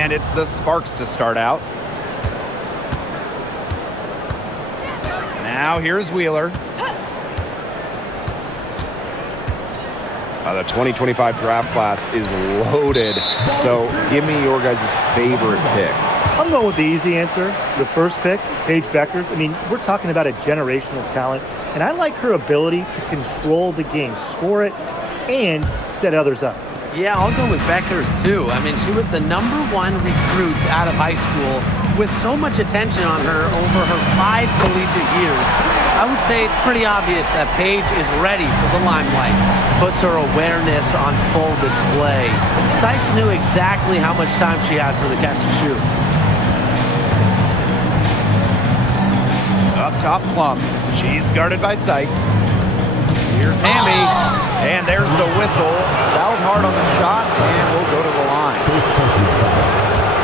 And it's the Sparks to start out. Now here's Wheeler. The 2025 draft class is loaded. So give me your guys' favorite pick. I'm going with the easy answer. The first pick, Paige Beckers. I mean, we're talking about a generational talent. And I like her ability to control the game, score it, and set others up. Yeah, I'll go with Beckers, too. I mean, she was the #1 recruit out of high school with so much attention on her over her 5 collegiate years. I would say it's pretty obvious that Paige is ready for the limelight. Puts her awareness on full display. Sykes knew exactly how much time she had for the catch and shoot. Up top, Plum. She's guarded by Sykes. Here's Hamby. And there's the whistle. Fouled hard on the shot, and we'll go to the line.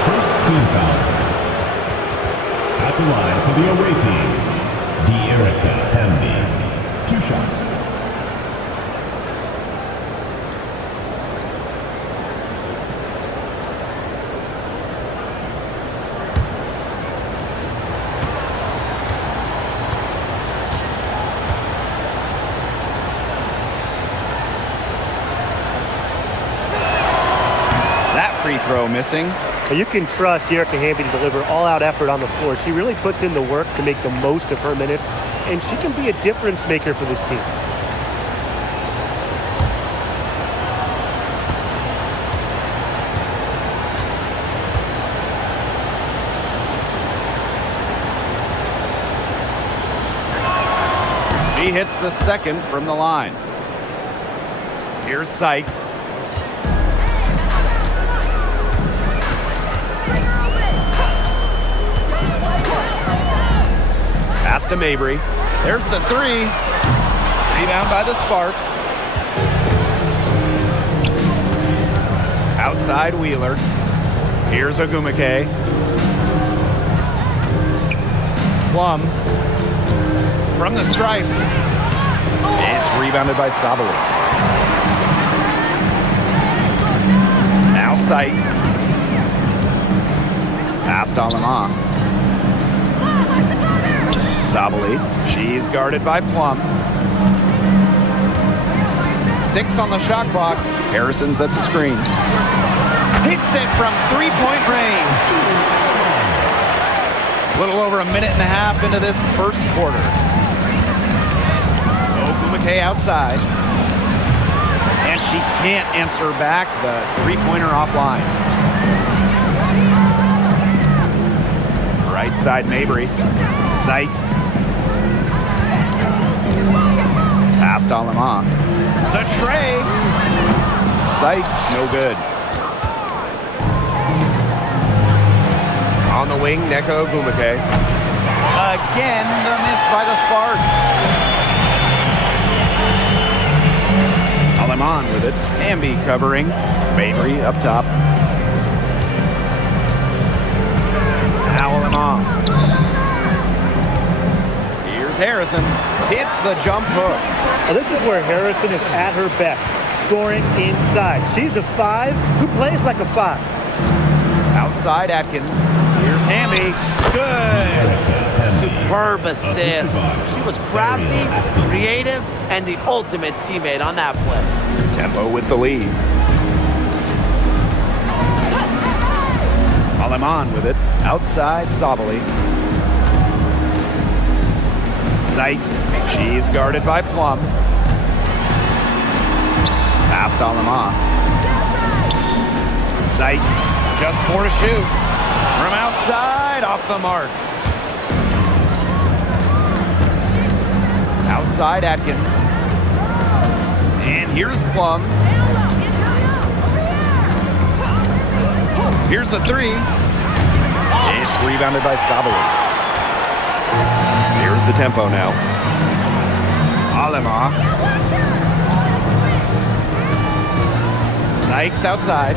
First team foul. At the line for the away team, De'Erica Hamby. 2 shots. Free throw missing. You can trust De'Erica Hamby to deliver all-out effort on the floor. She really puts in the work to make the most of her minutes, and she can be a difference maker for this team. She hits the second from the line. Here's Sykes. Pass to Mabry. There's the 3. Rebound by the Sparks. Outside Wheeler. Here's Ogumake. Plum. From the stripe. It's rebounded by Sabali. Now Sykes. Pass to Alama. Sabali. She's guarded by Plum. 6 on the shot clock. Harrison sets a screen. Hits it from 3-point range. A little over a minute and a half into this first quarter. Ogumake outside. And she can't answer back the 3-pointer offline. Right side Mabry. Sykes. Pass to Alama. The tray. Sykes, no good. On the wing, Nneka Ogumake. Again, the miss by the Sparks. Alama with it. Hamby covering. Mabry up top. Now Alama. Here's Harrison. Hits the jump hook. Now this is where Harrison is at her best, scoring inside. She's a 5 who plays like a 5. Outside Atkins. Here's Hamby. Good. Superb assist. She was crafty, creative, and the ultimate teammate on that play. Tempo with the lead. Alaman with it. Outside Sabali. Sykes. She's guarded by Plum. Pass to Alama. Sykes. Just 4 to shoot. From outside, off the mark. Outside Atkins. And here's Plum. Here's the 3. It's rebounded by Sabali. Here's the tempo now. Alama. Sykes outside.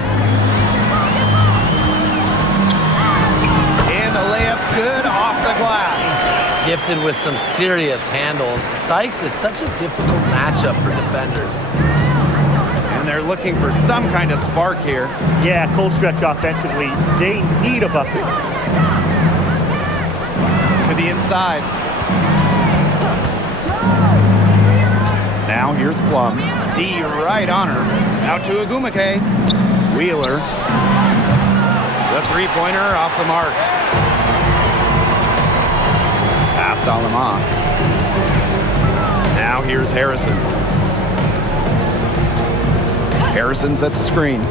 And the layup's good off the glass. Gifted with some serious handles. Sykes is such a difficult matchup for defenders. And they're looking for some kind of spark here. Yeah, cold stretch offensively. They need a bucket. To the inside. Now here's Plum. D right on her. Out to Agumake. Wheeler. The three-pointer off the mark. Past Alama. Now here's Harrison. Harrison sets a screen.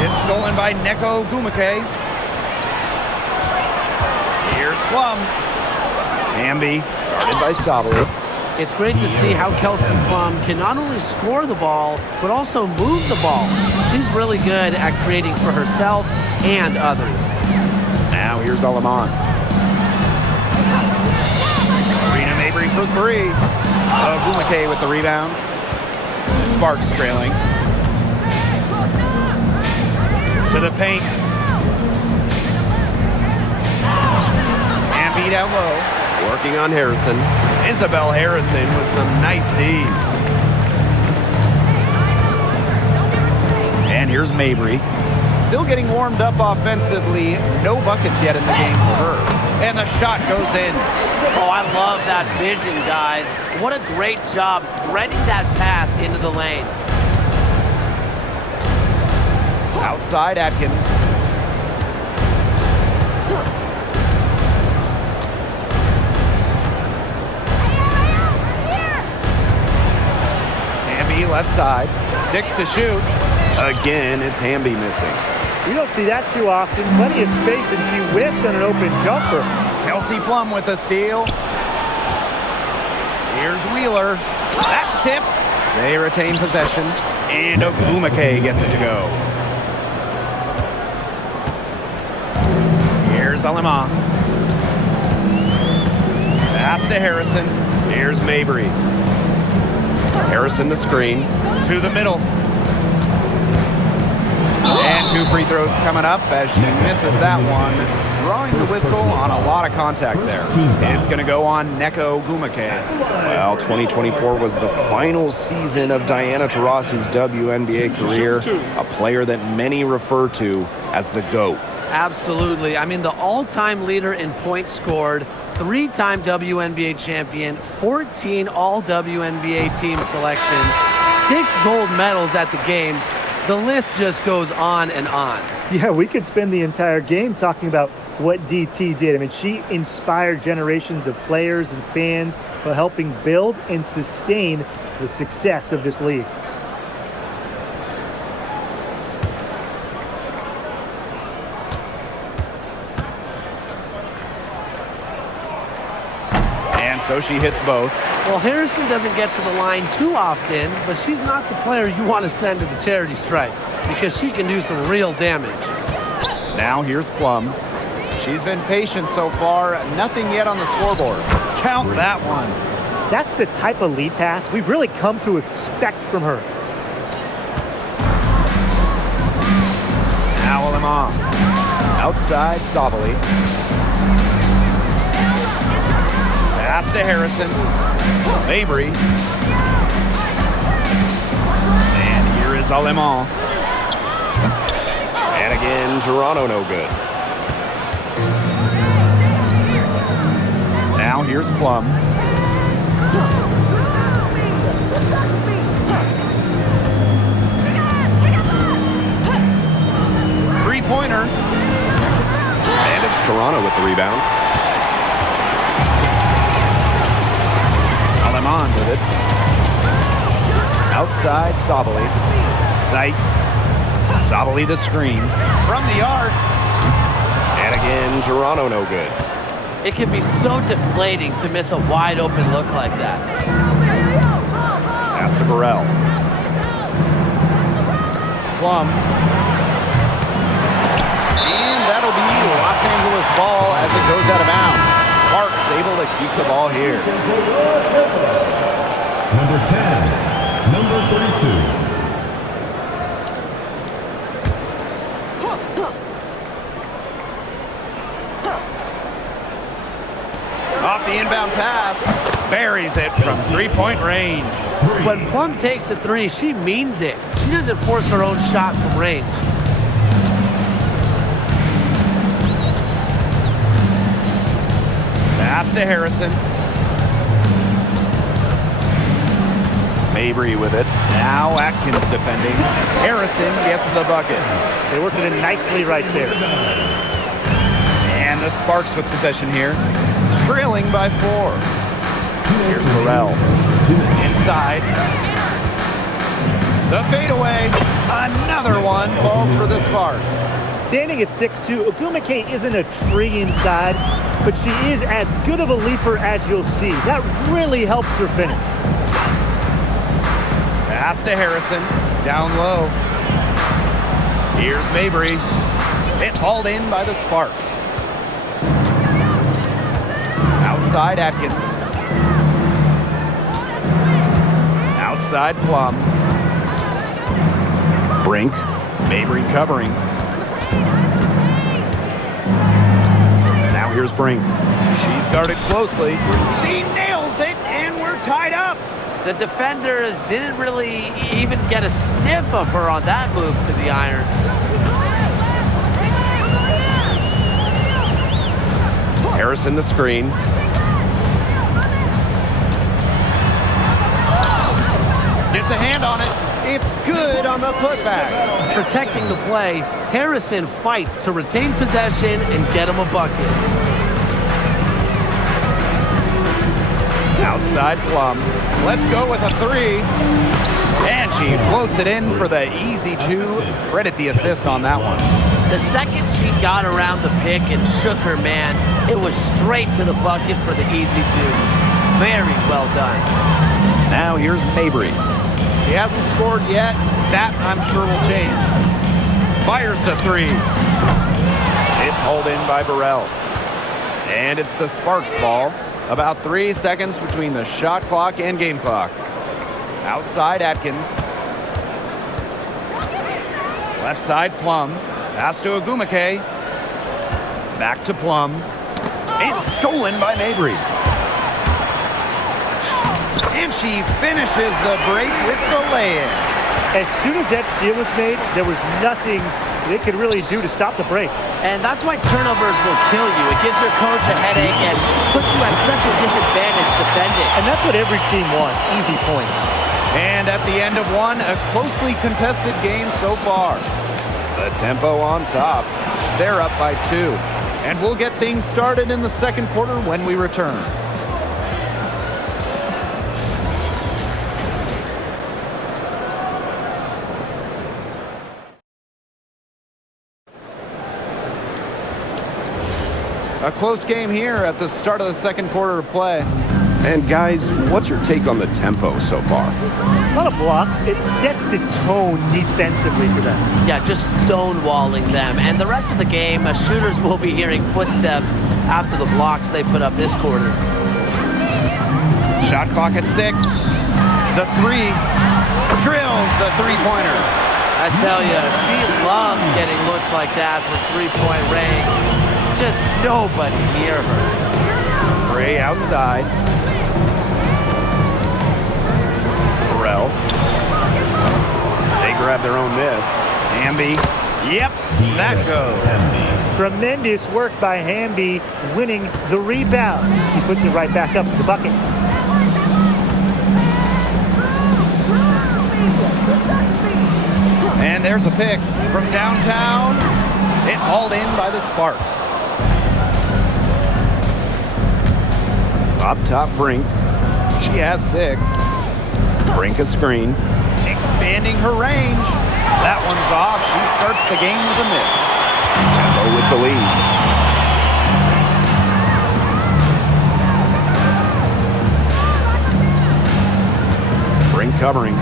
It's stolen by Neko Agumake. Here's Plum. Hamby, guarded by Sabali. It's great to see how Kelsey Plum can not only score the ball, but also move the ball. She's really good at creating for herself and others. Now here's Alaman. Rena Mabry for three. Agumake with the rebound. Sparks trailing. To the paint. And beat down low. Working on Harrison. Isabel Harrison with some nice D. And here's Mabry. Still getting warmed up offensively. No buckets yet in the game for her. And the shot goes in. Oh, I love that vision, guys. What a great job threading that pass into the lane. Outside Atkins. Hamby left side. 6 to shoot. Again, it's Hamby missing. You don't see that too often. Plenty of space, and she whiffs on an open jumper. Kelsey Plum with a steal. Here's Wheeler. That's tipped. They retain possession. And Agumake gets it to go. Here's Alima. Pass to Harrison. Here's Mabry. Harrison the screen. To the middle. And 2 free throws coming up as she misses that one. Drawing the whistle on a lot of contact there. It's going to go on Neko Agumake. Well, 2024 was the final season of Diana Taurasi's WNBA career, a player that many refer to as the GOAT. Absolutely. I mean, the all-time leader in points scored, 3-time WNBA champion, 14 all-WNBA team selections, 6 gold medals at the games. The list just goes on and on. Yeah, we could spend the entire game talking about what DT did. I mean, she inspired generations of players and fans while helping build and sustain the success of this league. And so she hits both. Well, Harrison doesn't get to the line too often, but she's not the player you want to send to the charity stripe because she can do some real damage. Now here's Plum. She's been patient so far. Nothing yet on the scoreboard. Count that one. That's the type of lead pass we've really come to expect from her. Now Alima. Outside Sabali. Pass to Harrison. Mabry. And here is Alima. And again, Toronto no good. Now here's Plum. Three-pointer. And it's Toronto with the rebound. Aleman with it. Outside Sabali. Sykes. Sabali the screen. From the arc. And again, Toronto no good. It can be so deflating to miss a wide open look like that. Pass to Burrell. Plum. And that'll be Los Angeles ball as it goes out of bounds. Sparks able to keep the ball here. Number 10, number 32. Off the inbound pass. buries it from three-point range. When Plum takes a three, she means it. She doesn't force her own shot from range. Pass to Harrison. Mabry with it. Now Atkins defending. Harrison gets the bucket. They worked it in nicely right there. And the Sparks with possession here. Trailing by 4. Here's Burrell. Inside. The fadeaway. Another one falls for the Sparks. Standing at 6'2", Ogumake isn't a tree inside, but she is as good of a leaper as you'll see. That really helps her finish. Pass to Harrison. Down low. Here's Mabry. It's hauled in by the Sparks. Outside Atkins. Outside Plum. Brink. Mabry covering. Now here's Brink. She's guarded closely. She nails it, and we're tied up. The defenders didn't really even get a sniff of her on that move to the iron. Harrison the screen. Gets a hand on it. It's good on the putback. Protecting the play, Harrison fights to retain possession and get him a bucket. Outside Plum. Let's go with a 3. And she floats it in for the easy 2. Credit the assist on that one. The second she got around the pick and shook her man, it was straight to the bucket for the easy deuce. Very well done. Now here's Mabry. He hasn't scored yet. That, I'm sure, will change. Fires the 3. It's hauled in by Burrell. And it's the Sparks ball. About 3 seconds between the shot clock and game clock. Outside Atkins. Left side Plum. Pass to Ogumake. Back to Plum. It's stolen by Mabry. And she finishes the break with the lay-in. As soon as that steal was made, there was nothing they could really do to stop the break. And that's why turnovers will kill you. It gives your coach a headache and puts you at such a disadvantage defending. And that's what every team wants, easy points. And at the end of one, a closely contested game so far. The tempo on top. They're up by 2. And we'll get things started in the second quarter when we return. A close game here at the start of the second quarter of play. And guys, what's your take on the tempo so far? A lot of blocks. It set the tone defensively for them. Yeah, just stonewalling them. And the rest of the game, shooters will be hearing footsteps after the blocks they put up this quarter. Shot clock at 6. The 3. Drills the three-pointer. I tell you, she loves getting looks like that from three-point range. Just nobody near her. Gray outside. Burrell. They grab their own miss. Hamby. Yep, that goes. Tremendous work by Hamby winning the rebound. He puts it right back up to the bucket. And there's a pick from downtown. It's hauled in by the Sparks. Up top, Brink. She has 6. Brink a screen. Expanding her range. That one's off. She starts the game with a miss. Tempo with the lead. Brink covering.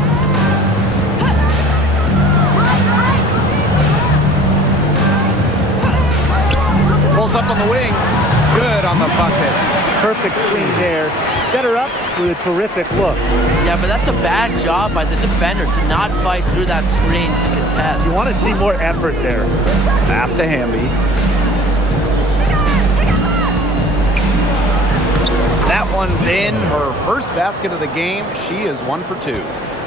Pulls up on the wing. Good on the bucket. Perfect screen there. Set her up with a terrific look. Yeah, but that's a bad job by the defender to not fight through that screen to contest. You want to see more effort there. Pass to Hamby. That one's in. Her first basket of the game. She is 1 for 2.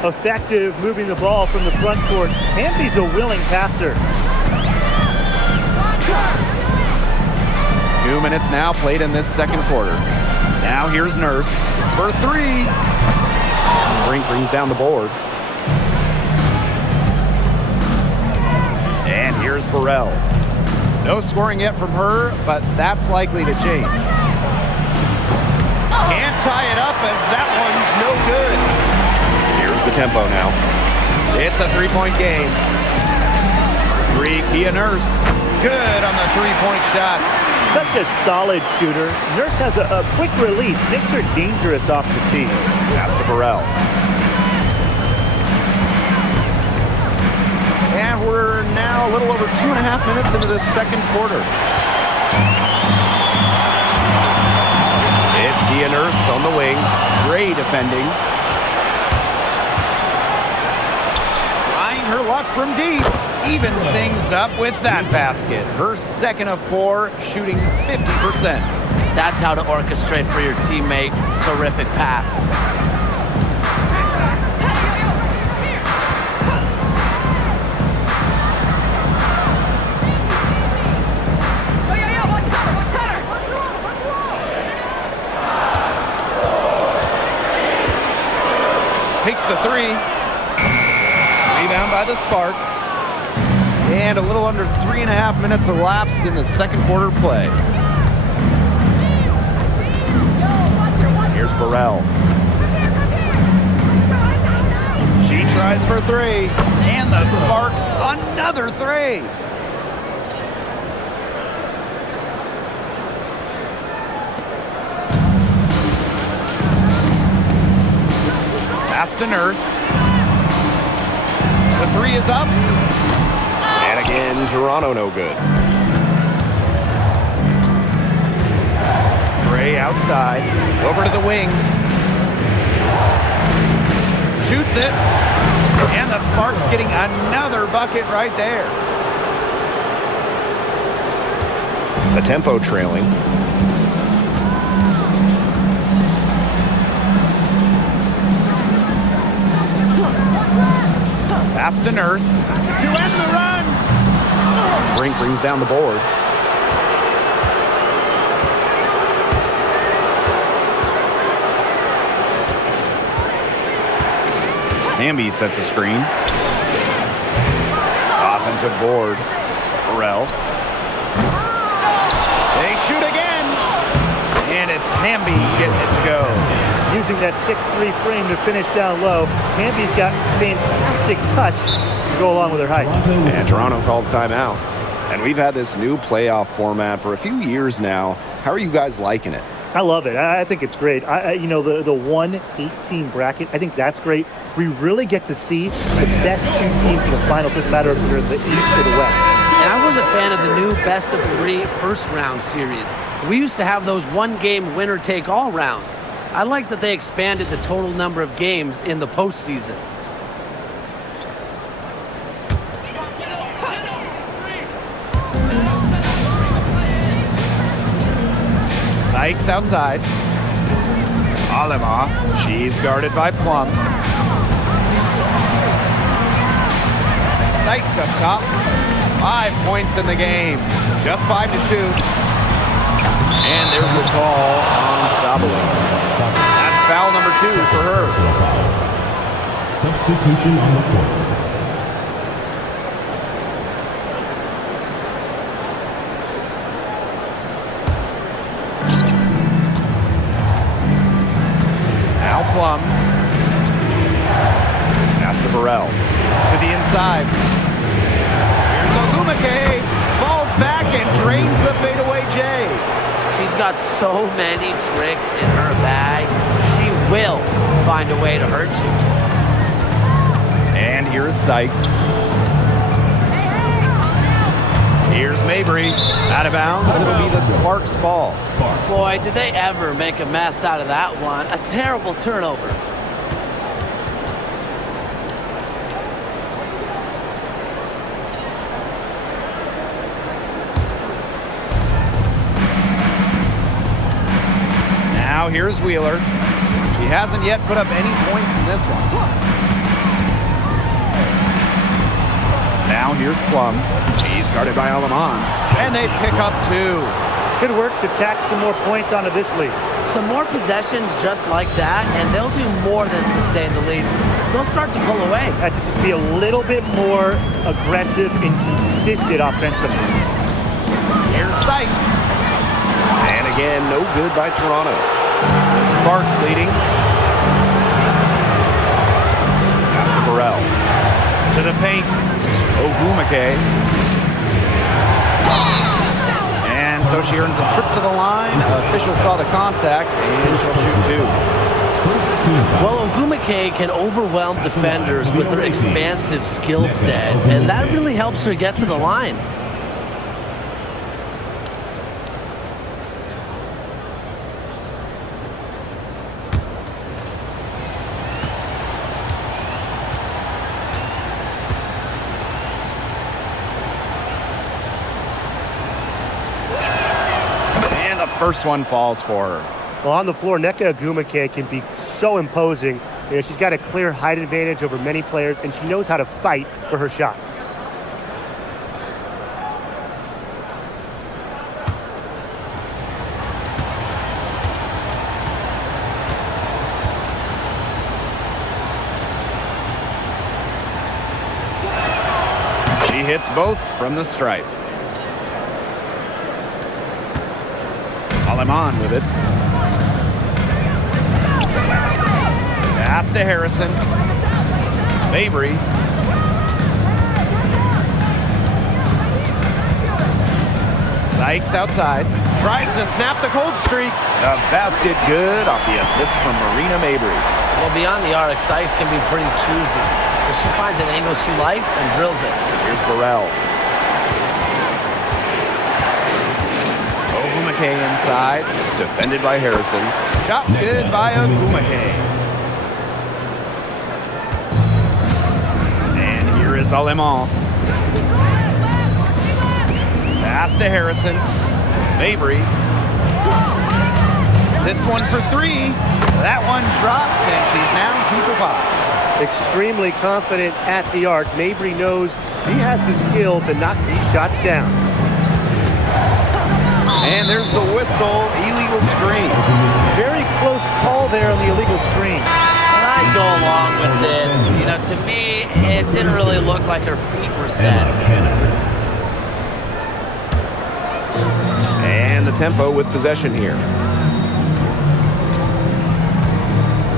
Effective moving the ball from the front court. Hamby's a willing passer. 2 minutes now played in this second quarter. Now here's Nurse for 3. Brink brings down the board. And here's Burrell. No scoring yet from her, but that's likely to change. Can't tie it up as that one's no good. Here's the tempo now. It's a 3-point game. 3, Kia Nurse. Good on the 3-point shot. Such a solid shooter. Nurse has a quick release, makes her dangerous off the tee. Pass to Burrell. And we're now a little over 2.5 minutes into this second quarter. It's Kia Nurse on the wing. Great defending. Trying her luck from deep. Evens things up with that basket. Her second of 4, shooting 50%. That's how to orchestrate for your teammate. Terrific pass. Takes the 3. Rebound by the Sparks. And a little under 3.5 minutes elapsed in the second quarter play. Here's Burrell. She tries for 3. And the Sparks, another 3. Pass to Nurse. The 3 is up. And again, Toronto no good. Gray outside. Over to the wing. Shoots it. And the Sparks getting another bucket right there. The tempo trailing. Pass to Nurse to end the run. Brink brings down the board. Hamby sets a screen. Offensive board. Burrell. They shoot again. And it's Hamby getting it to go. Using that 6'3" frame to finish down low. Hamby's got fantastic touch to go along with her height. And Toronto calls timeout. And we've had this new playoff format for a few years now. How are you guys liking it? I love it. I think it's great. You know, the 1-18 bracket, I think that's great. We really get to see the best 2 teams in the finals. Doesn't matter if they're the East or the West. And I was a fan of the new best-of-3 first-round series. We used to have those one-game winner-take-all rounds. I like that they expanded the total number of games in the postseason. Sykes outside. Alema. She's guarded by Plum. Sykes up top. 5 points in the game. Just 5 to shoot. And there's a call on Sabalo. That's foul number 2 for her. Substitution on the court. Now Plum. Pass to Burrell. To the inside. Here's Ogumake. Falls back and drains the fadeaway J. She's got so many tricks in her bag. She will find a way to hurt you. And here's Sykes. Here's Mabry. Out of bounds. It'll be the Sparks ball. Boy, did they ever make a mess out of that one. A terrible turnover. Now Now here's Wheeler. She hasn't yet put up any points in this one. Now here's Plum. She's guarded by Alaman. And they pick up 2. Good work to tack some more points onto this lead. Some more possessions just like that, and they'll do more than sustain the lead. They'll start to pull away. Had to just be a little bit more aggressive and consistent offensively. Here's Sykes. And again, no good by Toronto. Sparks leading. Pass to Burrell. To the paint. Ogumake. And so she earns a trip to the line. Official saw the contact, and she'll shoot 2. Well, Ogumake can overwhelm defenders with her expansive skill set, and that really helps her get to the line. First one falls for her. Well, on the floor, Nneka Ogumake can be so imposing. You know, she's got a clear height advantage over many players, and she knows how to fight for her shots. She hits both from the stripe. Alaman with it. Pass to Harrison. Mabry. Sykes outside. Tries to snap the cold streak. The basket good off the assist from Marina Mabry. Well, beyond the arc, Sykes can be pretty choosy. But she finds an angle she likes and drills it. Here's Burrell. Ogumake inside, defended by Harrison. Shot good by Ogumake. And here is Alemant. Pass to Harrison. Mabry. This one for 3. That one drops, and she's now 2 for 5. Extremely confident at the arc. Mabry knows she has the skill to knock these shots down. And there's the whistle, illegal screen. Very close call there on the illegal screen. And I'd go along with it. You know, to me, it didn't really look like her feet were set. And the tempo with possession here.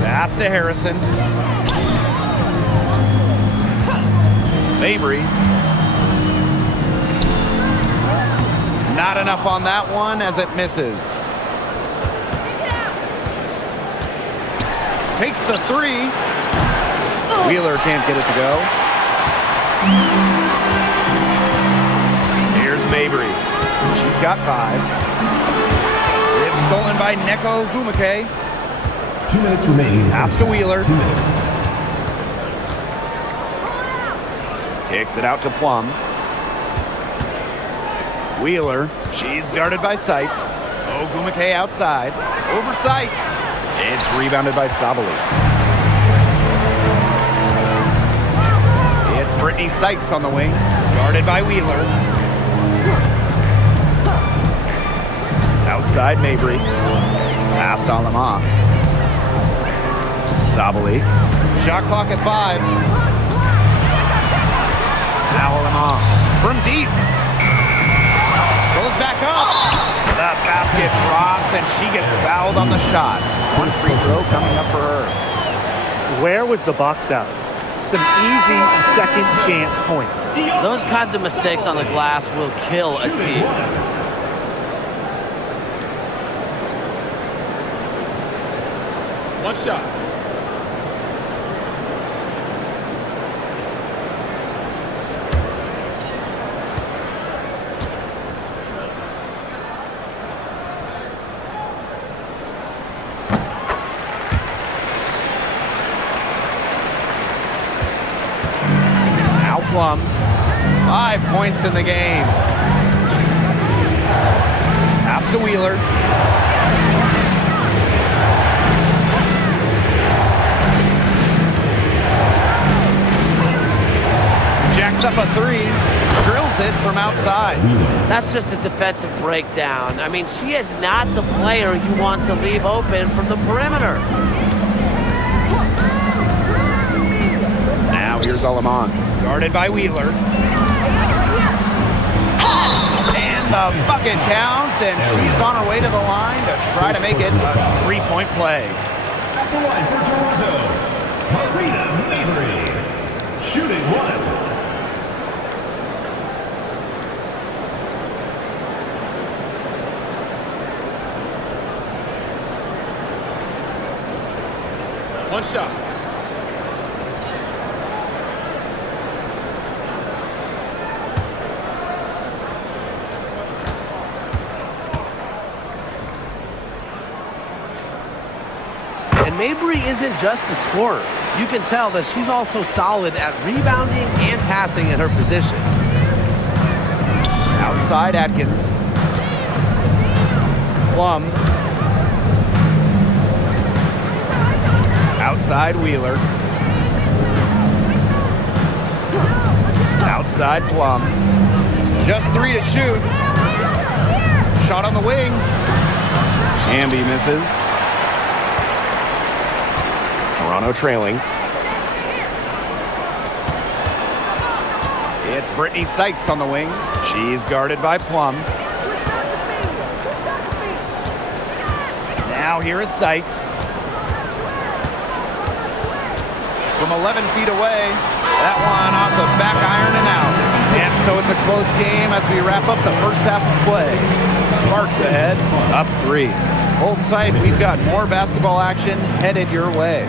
Pass to Harrison. Mabry. Not enough on that one as it misses. Takes the 3. Wheeler can't get it to go. Here's Mabry. She's got 5. It's stolen by Nneka Ogumake. 2 minutes remaining. Pass to Wheeler. 2 minutes. Kicks it out to Plum. Wheeler, she's guarded by Sykes. Ogumake outside. Over Sykes. It's rebounded by Sabali. It's Brittany Sykes on the wing. Guarded by Wheeler. Outside Mabry. Past Alemant. Sabali. Shot clock at 5. Now Alemant from deep. Goes back up. The basket drops and she gets fouled on the shot. One free throw coming up for her. Where was the box out? Some easy second chance points. Those kinds of mistakes on the glass will kill a team. One shot. Plum. 5 points in the game. Pass to Wheeler. dumps it from outside. That's just a defensive breakdown. I mean, she is not the player you want to leave open from the perimeter. Now here's Alaman. Guarded by Wheeler. And the bucket counts, and she's on her way to the line to try to make it a three-point play. At the line for Toronto, Marina Mabry. Shooting one. One shot. And Mabry isn't just a scorer. You can tell that she's also solid at rebounding and passing at her position. Outside Atkins. Plum. Outside Wheeler. Outside Plum. Just 3 to shoot. Shot on the wing. Hamby misses. Toronto trailing. It's Brittany Sykes on the wing. She's guarded by Plum. Now here is Sykes. From 11 feet away. That one off the back iron and out. And so it's a close game as we wrap up the first half of play. Sparks ahead, up 3. Hold tight, we've got more basketball action headed your way.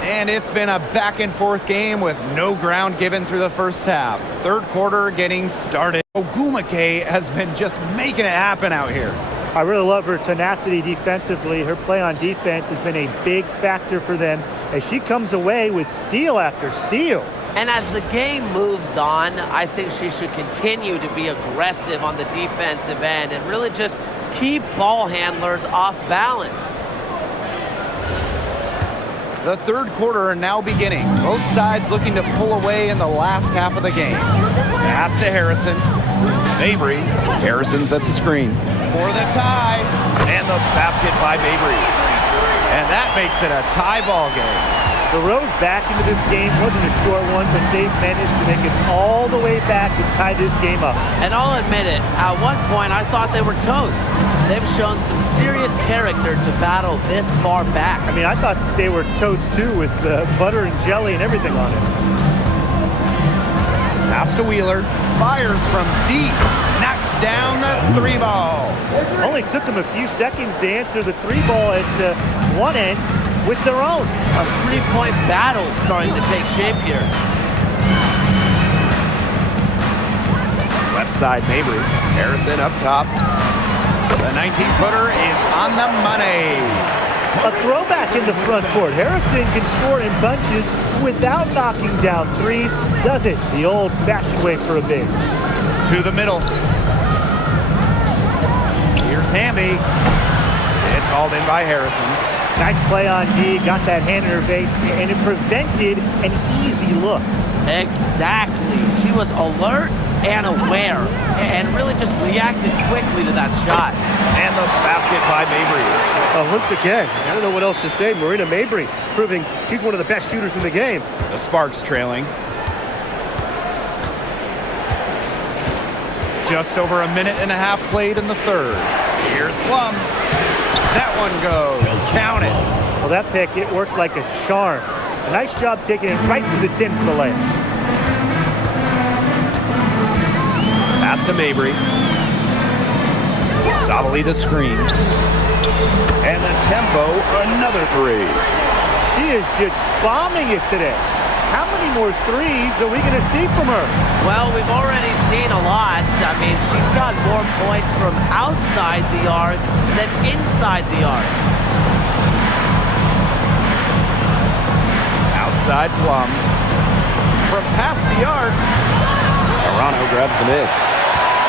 And it's been a back and forth game with no ground given through the first half. Third quarter getting started. Ogumake has been just making it happen out here. I really love her tenacity defensively. Her play on defense has been a big factor for them as she comes away with steal after steal. And as the game moves on, I think she should continue to be aggressive on the defensive end and really just keep ball handlers off balance. The third quarter now beginning. Both sides looking to pull away in the last half of the game. Pass to Harrison. Mabry. Harrison sets a screen. For the tie. And the basket by Mabry. And that makes it a tie ball game. The road back into this game wasn't a short one, but they managed to make it all the way back and tie this game up. And I'll admit it, at one point I thought they were toast. They've shown some serious character to battle this far back. I mean, I thought they were toast too with butter and jelly and everything on it. Pass to Wheeler. Fires from deep. Knocks down the 3-ball. Only took them a few seconds to answer the 3-ball at one end with their own. A 3-point battle starting to take shape here. Left side, Mabry. Harrison up top. The 19-footer is on the money. A throwback in the front court. Harrison can score in bunches without knocking down threes. Does it the old-fashioned way for a big. To the middle. Here's Hamby. It's hauled in by Harrison. Nice play on D. Got that hand in her face, and it prevented an easy look. Exactly. She was alert and aware and really just reacted quickly to that shot. And the basket by Mabry. Once again, I don't know what else to say. Marina Mabry proving she's one of the best shooters in the game. The Sparks trailing. Just over a minute and a half played in the third. Here's Plum. That one goes. Count it. Well, that pick, it worked like a charm. A nice job taking it right to the tin for the layup. Pass to Mabry. Sabali the screen. And the tempo, another three. She is just bombing it today. How many more threes are we going to see from her? Well, we've already seen a lot. I mean, she's got more points from outside the arc than inside the arc. Outside Plum. From past the arc. Toronto grabs the miss.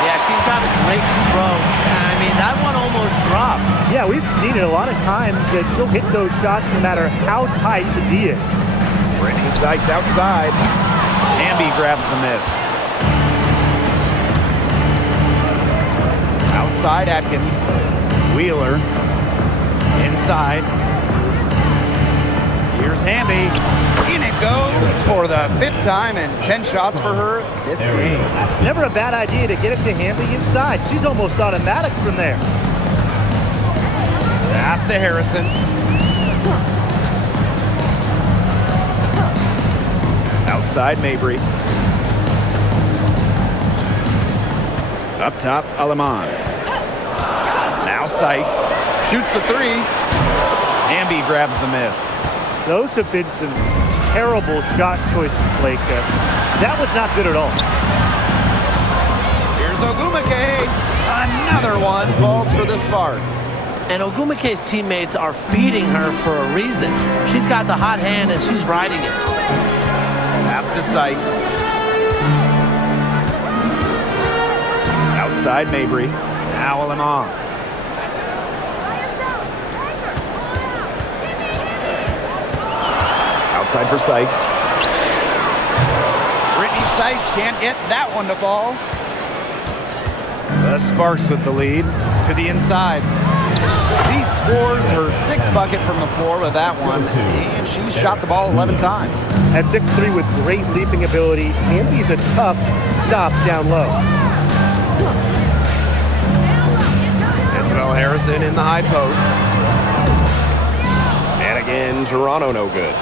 Yeah, she's got a great stroke. I mean, that one almost dropped. Yeah, we've seen it a lot of times that she'll hit those shots no matter how tight the D is. Brittany Sykes outside. Hamby grabs the miss. Outside Atkins. Wheeler. Inside. Here's Hamby. In it goes for the 5th time and 10 shots for her this game. Never a bad idea to get it to Hamby inside. She's almost automatic from there. Pass to Harrison. Outside Mabry. Up top, Aleman. Now Sykes. Shoots the 3. Hamby grabs the miss. Those have been some terrible shot choices, Blake. That was not good at all. Here's Ogumake. Another one falls for the Sparks. And Ogumake's teammates are feeding her for a reason. She's got the hot hand and she's riding it. Pass to Sykes. Outside Mabry. Now Aleman. Outside for Sykes. Brittany Sykes can't get that one to fall. The Sparks with the lead to the inside. She scores her 6th bucket from the floor with that one, and she's shot the ball 11 times. At 6'3" with great leaping ability, Hamby's a tough stop down low. Isabel Harrison in the high post. And again, Toronto no good.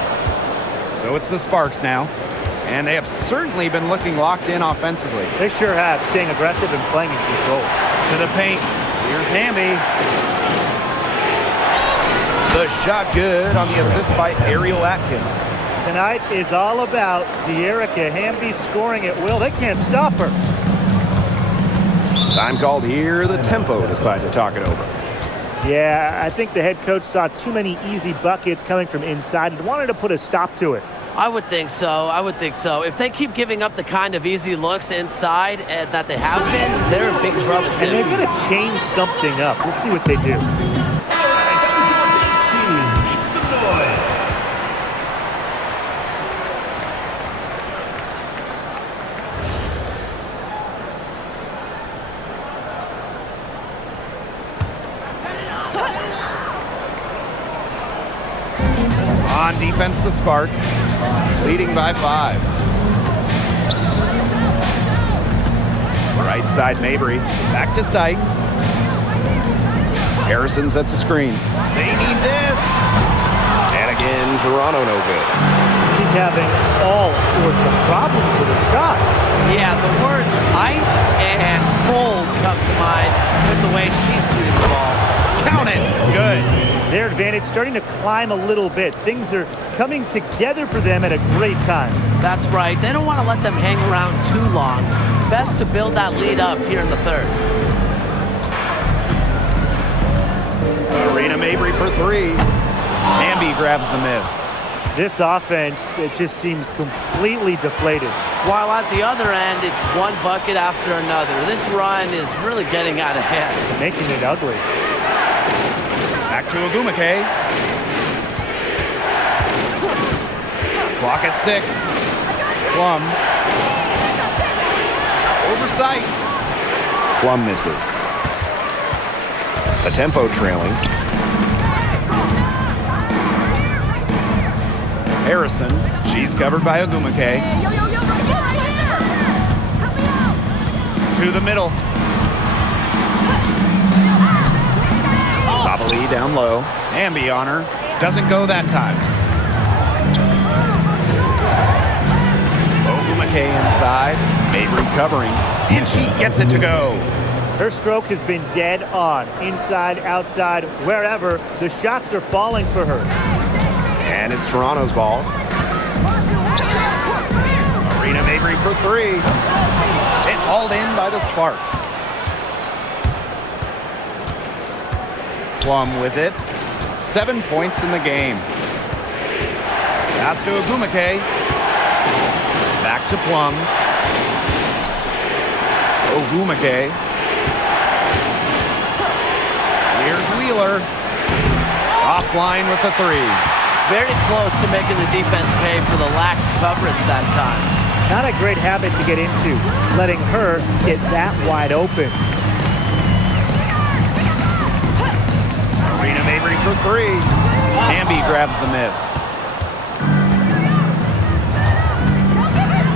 So it's the Sparks now, and they have certainly been looking locked in offensively. They sure have, staying aggressive and playing in control. To the paint. Here's Hamby. The shot good on the assist by Ariel Atkins. Tonight is all about De'Erica Hamby scoring at will. They can't stop her. Time called here. The tempo decide to talk it over. Yeah, I think the head coach saw too many easy buckets coming from inside and wanted to put a stop to it. I would think so. I would think so. If they keep giving up the kind of easy looks inside that they have been, they're in big trouble too. And they're going to change something up. Let's see what they do. On defense, the Sparks, leading by 5. Right side, Mabry. Back to Sykes. Harrison sets a screen. They need this. And again, Toronto no good. He's having all sorts of problems with his shots. Yeah, the words ice and cold come to mind with the way she's shooting the ball. Count it. Good. Their advantage starting to climb a little bit. Things are coming together for them at a great time. That's right. They don't want to let them hang around too long. Best to build that lead up here in the 3rd. Arena Mabry for 3. Hamby grabs the miss. This offense, it just seems completely deflated. While at the other end, it's one bucket after another. This run is really getting out of hand. Making it ugly. Back to Ogumake. Clock at 6. Plum. Over Sykes. Plum misses. The tempo trailing. Harrison. She's covered by Ogumake. To the middle. Sabali down low. Hamby on her. Doesn't go that time. McKay inside. Mabry covering. And she gets it to go. Her stroke has been dead on. Inside, outside, wherever. The shots are falling for her. And it's Toronto's ball. Marina Mabry for three. It's hauled in by the Sparks. Plum with it. 7 points in the game. Pass to Ogumake. Back to Plum. Ogumake. Here's Wheeler. Offline with the three. Very close to making the defense pay for the lax coverage that time. Not a great habit to get into, letting her get that wide open. Marina Mabry for three. Hamby grabs the miss.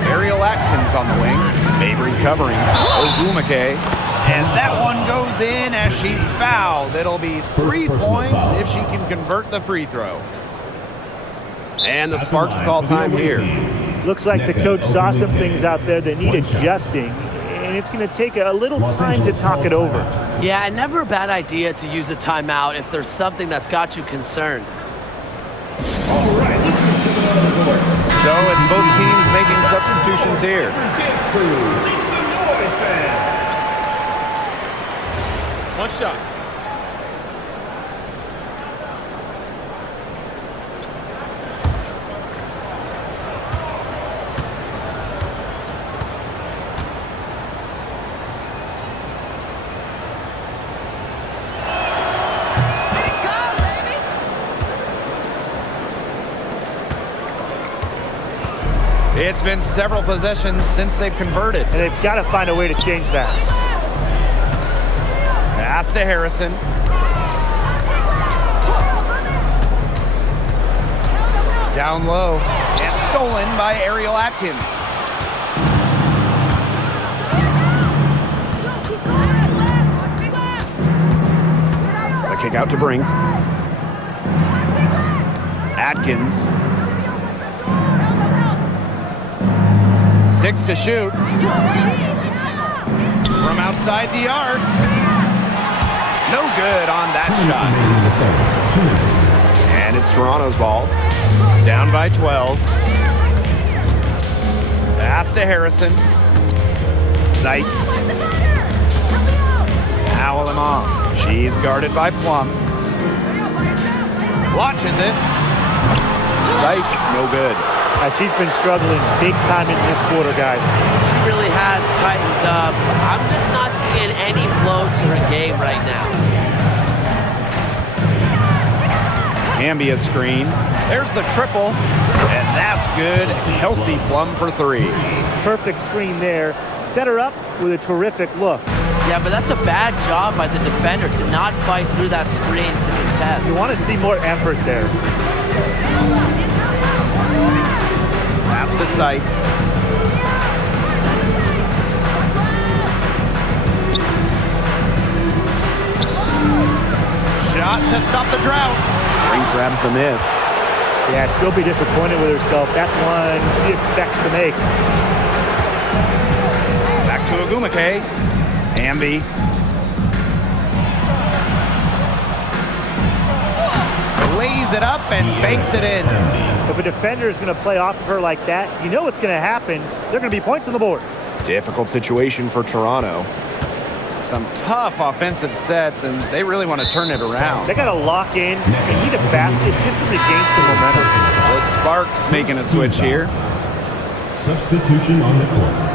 Ariel Atkins on the wing. Mabry covering. Ogumake. And that one goes in as she's fouled. It'll be 3 points if she can convert the free throw. And the Sparks call time here. Looks like the coach saw some things out there that need adjusting, and it's going to take a little time to talk it over. Yeah, never a bad idea to use a timeout if there's something that's got you concerned. So it's both teams making substitutions here. One shot. It's been several possessions since they've converted. And they've got to find a way to change that. Pass to Harrison. Down low. And stolen by Ariel Atkins. The kick out to Brink. Atkins. 6 to shoot. From outside the arc. No good on that shot. And it's Toronto's ball. Down by 12. Pass to Harrison. Sykes. Howell him off. She's guarded by Plum. Launches it. Sykes, no good. She's been struggling big time in this quarter, guys. She really has tightened up. I'm just not seeing any flow to her game right now. Hamby a screen. There's the triple. And that's good. Kelsey Plum for three. Perfect screen there. Set her up with a terrific look. Yeah, but that's a bad job by the defender to not fight through that screen to contest. You want to see more effort there. Pass to Sykes. Shot to stop the drought. Brink grabs the miss. Yeah, she'll be disappointed with herself. That's one she expects to make. Back to Ogumake. Hamby. Lays it up and banks it in. If a defender is going to play off of her like that, you know what's going to happen. They're going to be points on the board. Difficult situation for Toronto. Some tough offensive sets, and they really want to turn it around. They got to lock in. They need a basket just to regain some momentum. The Sparks making a switch here. Substitution on the court.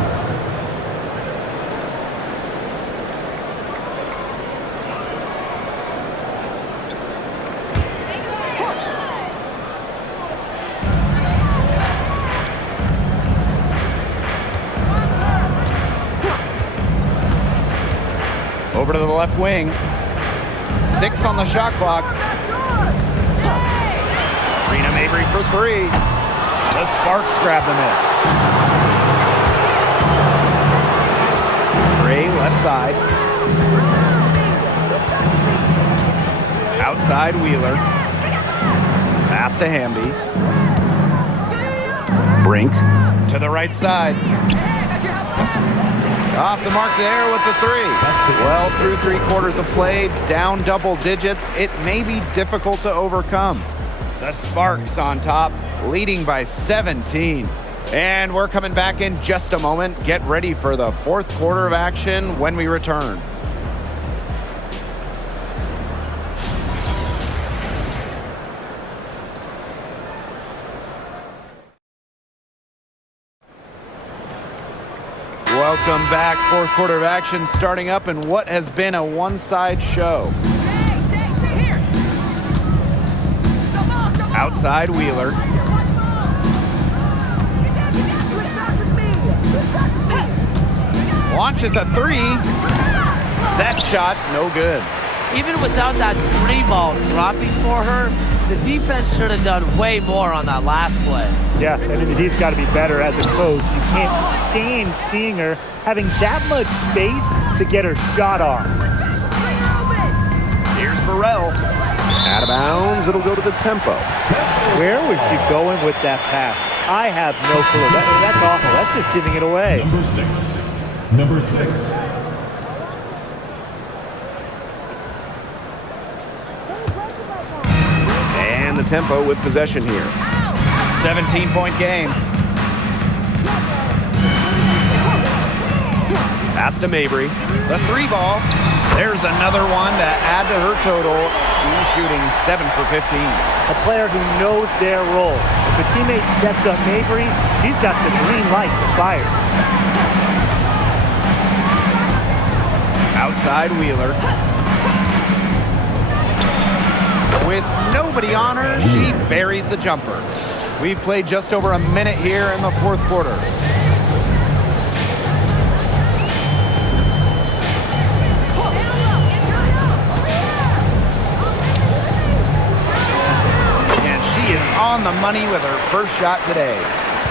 Over to the left wing. 6 on the shot clock. Rena Mabry for three. The Sparks grab the miss. Gray left side. Outside Wheeler. Pass to Hamby. Brink to the right side. Off the mark there with the three. Well, through 3/4 of play, down double digits, it may be difficult to overcome. The Sparks on top, leading by 17. And we're coming back in just a moment. Get ready for the fourth quarter of action when we return. Welcome back. Fourth quarter of action starting up in what has been a one-side show. Outside Wheeler. Launches a three. That shot, no good. Even without that three ball dropping for her, the defense should have done way more on that last play. Yeah, I mean, he's got to be better as a coach. You can't stand seeing her having that much space to get her shot off. Here's Burrell. Out of bounds, it'll go to the tempo. Where was she going with that pass? I have no clue. That's awful. That's just giving it away. Number six. And the tempo with possession here. 17-point game. Pass to Mabry. The three ball. There's another one to add to her total. She's shooting 7 for 15. A player who knows their role. If a teammate sets up Mabry, she's got the green light to fire. Outside Wheeler. With nobody on her, she buries the jumper. We've played just over a minute here in the fourth quarter. And she is on the money with her first shot today.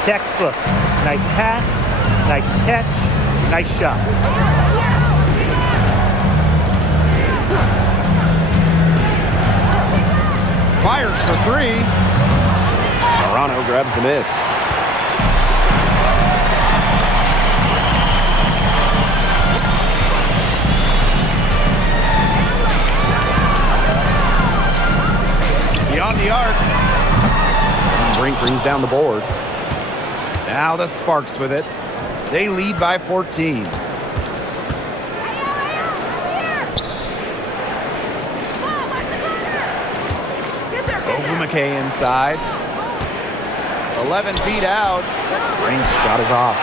Textbook. Nice pass, nice catch, nice shot. Fires for three. Toronto grabs the miss. Beyond the arc. Brink brings down the board. Now the Sparks with it. They lead by 14. McKay inside. 11 feet out. Brink's shot is off.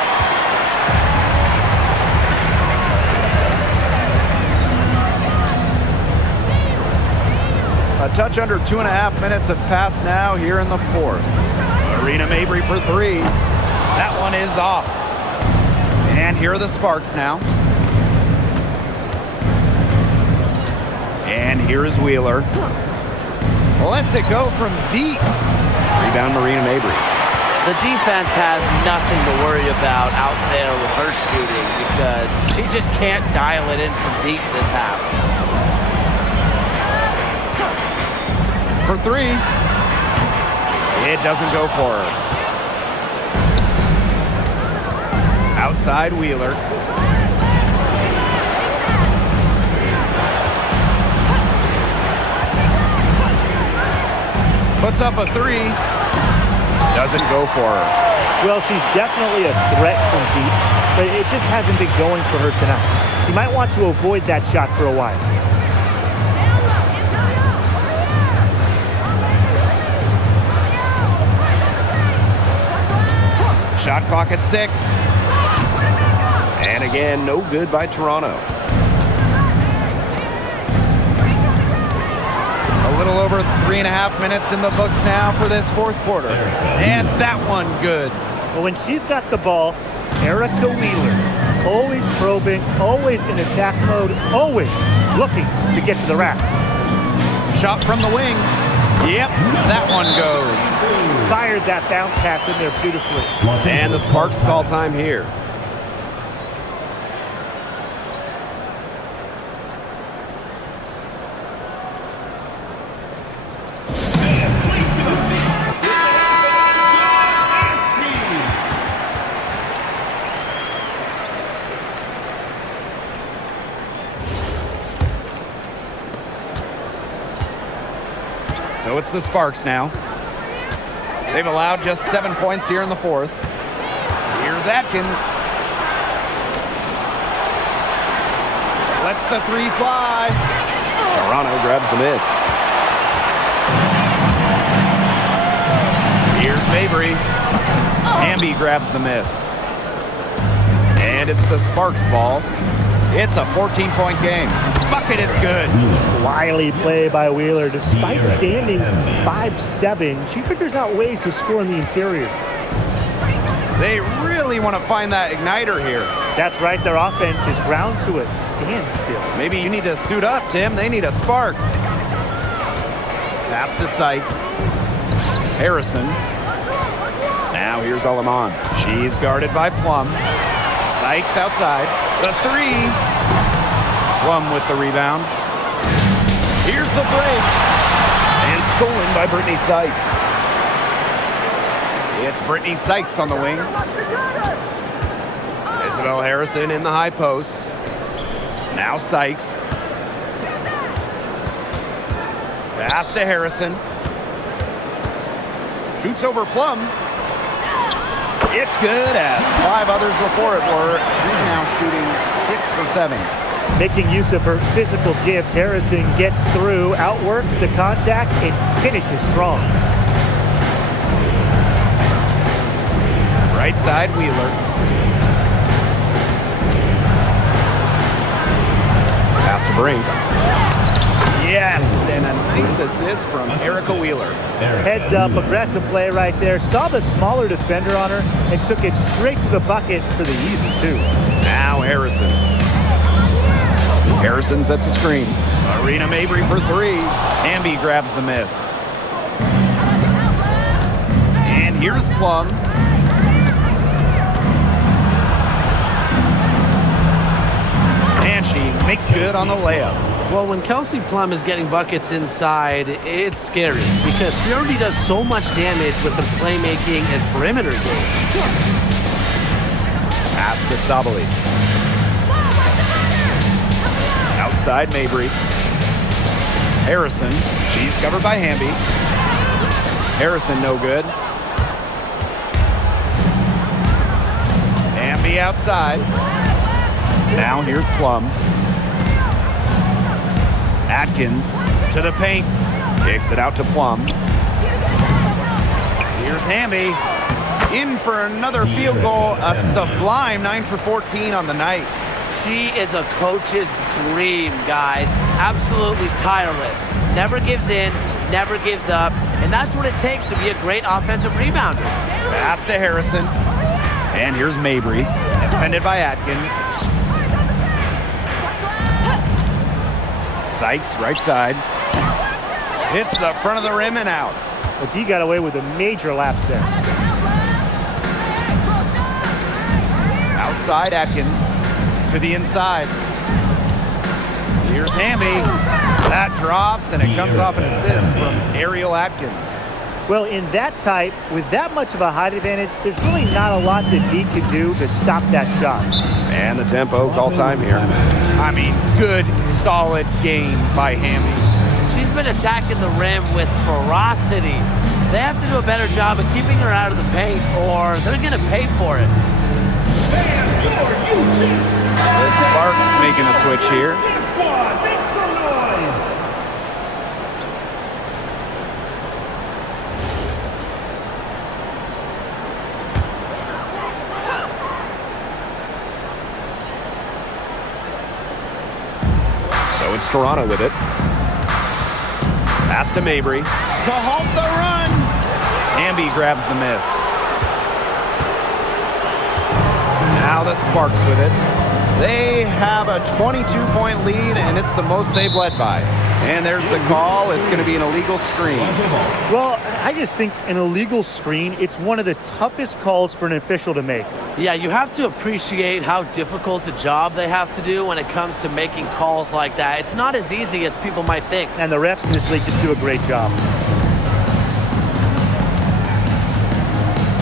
A touch under 2.5 minutes have passed now here in the fourth. Marina Mabry for three. That one is off. And here are the Sparks now. And here is Wheeler. Lets it go from deep. Rebound Marina Mabry. The defense has nothing to worry about out there with her shooting because she just can't dial it in from deep this half. For three. It doesn't go for her. Outside Wheeler. Puts up a three. Doesn't go for her. Well, she's definitely a threat from deep, but it just hasn't been going for her tonight. You might want to avoid that shot for a while. Shot clock at 6. And again, no good by Toronto. A little over 3.5 minutes in the books now for this fourth quarter. And that one good. But when she's got the ball, Erica Wheeler, always probing, always in attack mode, always looking to get to the rack. Shot from the wing. Yep, that one goes. Fired that bounce pass in there beautifully. And the Sparks call time here. So it's the Sparks now. They've allowed just 7 points here in the fourth. Here's Atkins. Lets the three fly. Toronto grabs the miss. Here's Mabry. Hamby grabs the miss. And it's the Sparks ball. It's a 14-point game. Bucket is good. Wily play by Wheeler. Despite standings 5'7", she figures out ways to score in the interior. They really want to find that igniter here. That's right. Their offense is ground to a standstill. Maybe you need to suit up, Tim. They need a spark. Pass to Sykes. Harrison. Now here's Aleman. She's guarded by Plum. Sykes outside. The three. Plum with the rebound. Here's the break. And stolen by Brittany Sykes. It's Brittany Sykes on the wing. Isabel Harrison in the high post. Now Sykes. Pass to Harrison. Shoots over Plum. It's good, as 5 others before it were. She's now shooting 6 for 7. Making use of her physical gifts, Harrison gets through, outworks the contact, and finishes strong. Right side, Wheeler. Pass to Brink. Yes, and a nice assist from Erica Wheeler. Heads up, aggressive play right there. Saw the smaller defender on her and took it straight to the bucket for the easy two. Now Harrison. Harrison sets a screen. Arena Mabry for 3. Hamby grabs the miss. And here's Plum. And she makes good on the layup. Well, when Kelsey Plum is getting buckets inside, it's scary because she already does so much damage with the playmaking and perimeter game. Pass to Sabali. Outside Mabry. Harrison. She's covered by Hamby. Harrison no good. Hamby outside. Now here's Plum. Atkins to the paint. Kicks it out to Plum. Here's Hamby. In for another field goal. A sublime 9 for 14 on the night. She is a coach's dream, guys. Absolutely tireless. Never gives in, never gives up. And that's what it takes to be a great offensive rebounder. Pass to Harrison. And here's Mabry. Defended by Atkins. Sykes, right side. Hits the front of the rim and out. But he got away with a major lapse there. Outside Atkins. To the inside. Here's Hamby. That drops, and it comes off an assist from Ariel Atkins. Well, in that type, with that much of a height advantage, there's really not a lot that Deke could do to stop that shot. And the tempo call time here. I mean, good, solid game by Hamby. She's been attacking the rim with ferocity. They have to do a better job of keeping her out of the paint, or they're going to pay for it. The Sparks making a switch here. So it's Toronto with it. Pass to Mabry. To halt the run. Hamby grabs the miss. Now the Sparks with it. They have a 22-point lead, and it's the most they've led by. And there's the call. It's going to be an illegal screen. Well, I just think an illegal screen, it's one of the toughest calls for an official to make. Yeah, you have to appreciate how difficult a job they have to do when it comes to making calls like that. It's not as easy as people might think. And the refs in this league just do a great job.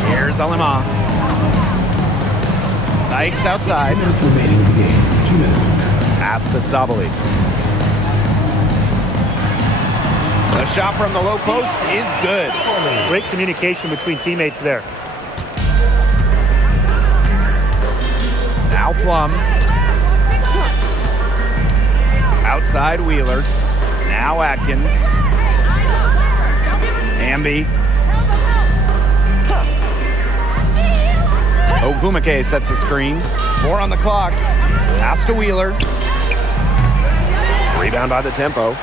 Here's Alema. Sykes outside. 2 minutes remaining in the game. 2 minutes. Pass to Sabali. The shot from the low post is good. Great communication between teammates there. Now Plum. Outside Wheeler. Now Atkins. Hamby. Ogumake sets the screen. 4 on the clock. Pass to Wheeler. Rebound by the tempo.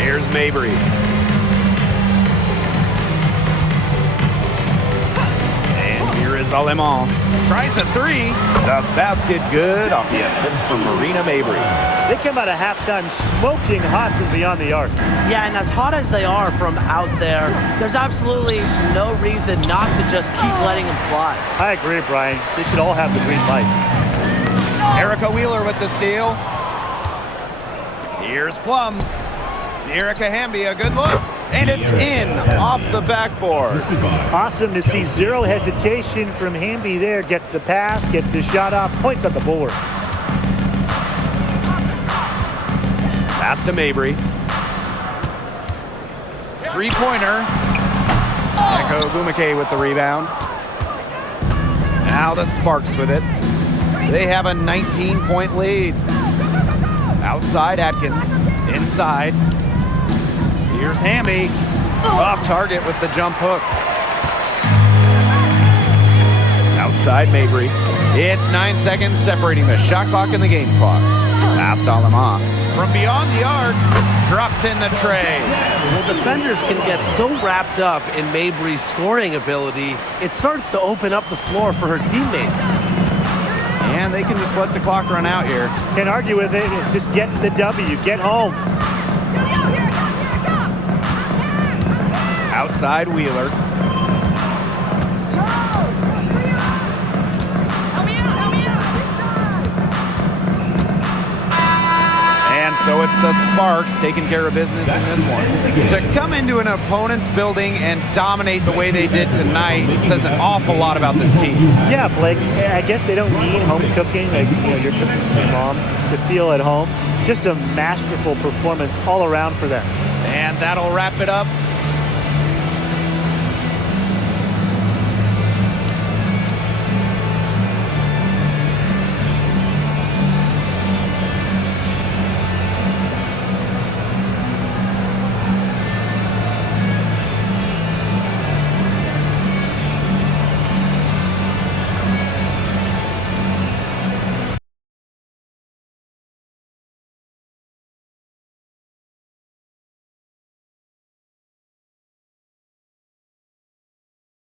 Here's Mabry. And here is Aleman. Tries a 3. The basket good off the assist from Marina Mabry. They come out of halftime smoking hot from beyond the arc. Yeah, and as hot as they are from out there, there's absolutely no reason not to just keep letting them fly. I agree, Brian. They should all have the green light. Erica Wheeler with the steal. Here's Plum. Erica Hamby, a good look. And it's in off the backboard. Awesome to see zero hesitation from Hamby there. Gets the pass, gets the shot off, points on the board. Pass to Mabry. Three-pointer. Echo Ogumake with the rebound. Now the Sparks with it. They have a 19-point lead. Outside Atkins. Inside. Here's Hamby. Off target with the jump hook. Outside Mabry. It's 9 seconds separating the shot clock and the game clock. Pass to Aleman. From beyond the arc, drops in the tray. Well, defenders can get so wrapped up in Mabry's scoring ability, it starts to open up the floor for her teammates. And they can just let the clock run out here. Can't argue with it. Just get the W. Get home. Outside Wheeler. And so it's the Sparks taking care of business in this one. To come into an opponent's building and dominate the way they did tonight says an awful lot about this team. Yeah, Blake, I guess they don't need home cooking, like your cooking to your mom, to feel at home. Just a masterful performance all around for them. And that'll wrap it up